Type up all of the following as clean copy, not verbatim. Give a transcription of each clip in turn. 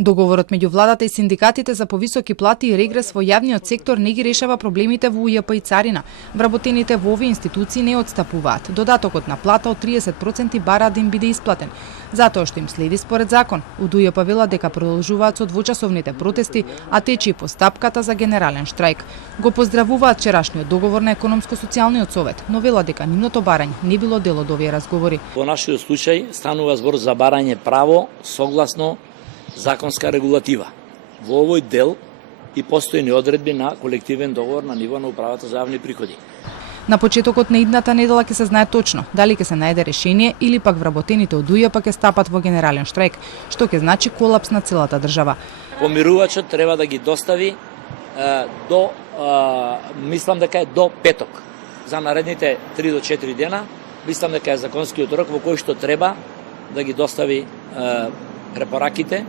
Договорот меѓу владата и синдикатите за повисоки плати и регрес во јавниот сектор не ги решава проблемите во УЈП и царина. Вработените во овие институции не отстапуваат. Додатокот на плата од 30% бараат да им биде исплатен, затоа што им следи според закон. Од УЈП велат дека продолжуваат со двочасовните протести, а тече и постапката за генерален штрајк. Го поздравуваат вчерашниот договор на економско-социјалниот совет, но велат дека нивното барање не било дел од овие разговори. Во нашиот случај станува збор за барање право согласно законска регулатива. Во овој дел и постојни одредби на колективен договор на ниво на управата за јавни приходи. На почетокот на идната недела ќе се знае точно дали ќе се најде решение или пак вработените од УЈП ќе стапат во генерален штрајк, што ќе значи колапс на целата држава. Помирувачот треба да ги достави мислам дека е до петок. За наредните 3 до 4 дена, мислам дека е законскиот рок во кој што треба да ги достави препораките.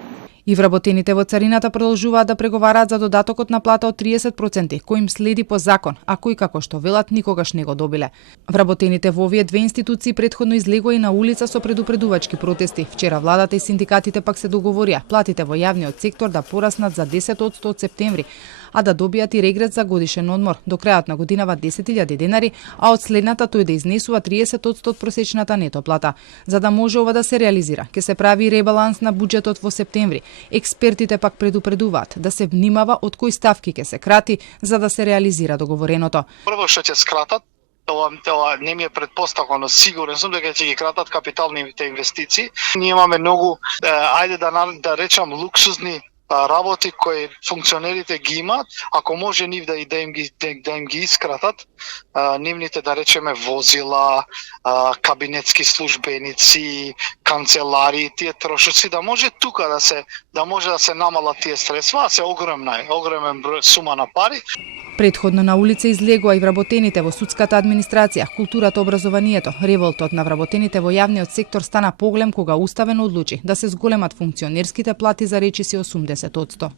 И вработените во царината продолжуваат да преговараат за додатокот на плата од 30%, кој им следи по закон, а кој како што велат никогаш не го добиле. Вработените во овие две институции претходно излегоа и на улица со предупредувачки протести. Вчера владата и синдикатите пак се договорија платите во јавниот сектор да пораснат за 10% од септември, а да добијат и регрес за годишен одмор. До крајот на годинава 10.000 денари, а од следната тој да изнесува 30% од просечната нето плата. За да може ова да се реализира, ќе се прави ребаланс на буџетот во септември. Експертите пак предупредуваат да се внимава од кои ставки ќе се крати за да се реализира договореното. Прво што ќе скратат, тоа не ми е предпоставено, сигурен сум дека ќе ги кратат капиталните инвестиции. Ние имаме многу, ајде да речам, луксузни работи кои функционерите ги имаат, ако може нив да им ги искратат, нивните да речеме возила, кабинетски службеници, канцелари, тие трошоци, да може тука да се намалат тие средства, а се огромен сума на пари. Претходно на улица излегоа и вработените во судската администрација, културата, образованието. Револтот на вработените во јавниот сектор стана поголем кога уставено одлучи да се зголемат функционерските плати за речиси 80%.